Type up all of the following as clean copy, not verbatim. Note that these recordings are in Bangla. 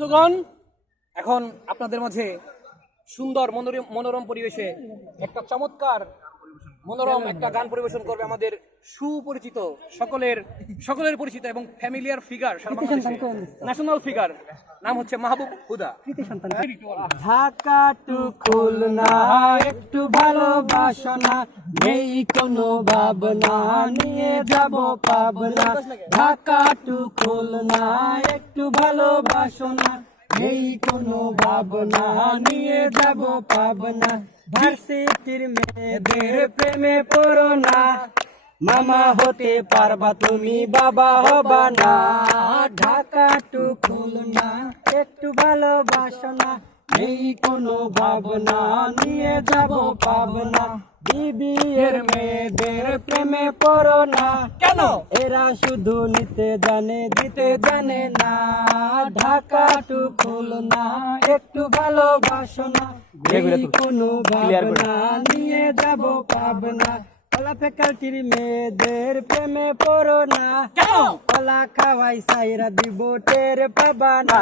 বন্ধুগণ, এখন আপনাদের মাঝে সুন্দর মনোরম পরিবেশে একটা চমৎকার মনোরম একটা গান পরিবেশন করবে আমাদের সুপরিচিত সকলের পরিচিত এবং ফ্যামিলিয়ার ফিগার, ন্যাশনাল ফিগার, নাম হচ্ছে মাহবুব হুদা। ঢাকা টু খুলনা একটু ভালোবাসনা, নেই কোনো ভাবনা, নিয়ে যাব পাবনা। ঢাকা টু খুলনা একটু ভালোবাসনা, নেই কোনো ভাবনা, নিয়ে যাব পাবনা। ভার্সিটির মেয়েদের প্রেমে পড়ো না, মামা হতে পারবা তুমি, বাবা হবা না। ঢাকা টু খুলনা একটু ভালোবাসনা, নেই কোনো ভাবনা, নিয়ে যাব পাবনা। বিবিএর মেয়েদের প্রেমে পড়ো না, কেন? এরা শুধু নিতে জানে, দিতে জানে না। ঢাকা টু খুলনা একটু ভালোবাসনা, নেই কোনো ভাবনা, নিয়ে যাব পাবনা। কলা ফ্যাকাল্টির মেয়েদের প্রেমে পড়ো না, কেন? কলা খাওয়াই সাইরা দিব, টের পাবা না।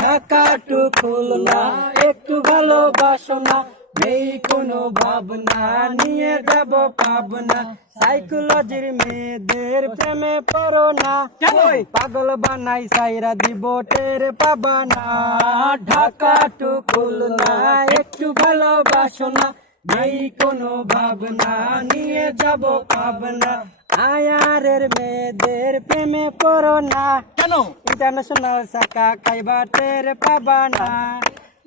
ঢাকা টু খুলনা একটু ভালোবাসনা, নেই কোনো ভাবনা, নিয়ে যাব পাবনা। সাইকোলজির মেয়েদের প্রেমে পড়ো না, কেন? পাগল বানাই সাইরা দিব, টের পাবা না। ঢাকা টু খুলনা একটু ভালোবাসনা, নেই কোনো ভাবনা, নিয়ে যাব পাবনা। আয়ারের মেয়েদের প্রেমে পড়ো না, কেন? ইন্টারন্যাশনাল শাখা খাইবা, টের পাবা না।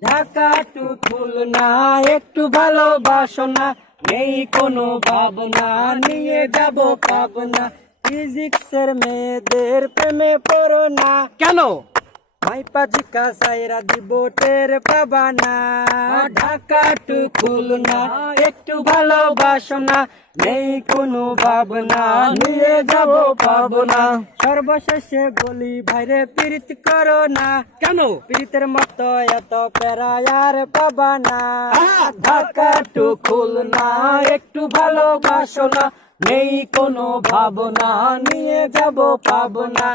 ঢাকা টু খুলনা একটু ভালোবাসনা, নেই কোনো ভাবনা, নিয়ে যাব পাবনা। ফিজিক্সের মেয়েদের প্রেমে পড়ো না, কেন? মাইপাজিকা সাইরা দিব, টের পাবা না। ঢাকা টু খুলনা একটু ভালোবাসনা, নেই কোনো ভাবনা, নিয়ে যাব পাবনা। সর্বশেষে বলি ভাইরে প্রীত করো না, কেন? প্রীতের মতো এত প্যারা আর পাবা না। ঢাকা টু খুলনা একটু ভালোবাসনা, নেই কোনো ভাবনা, নিয়ে যাব পাবনা।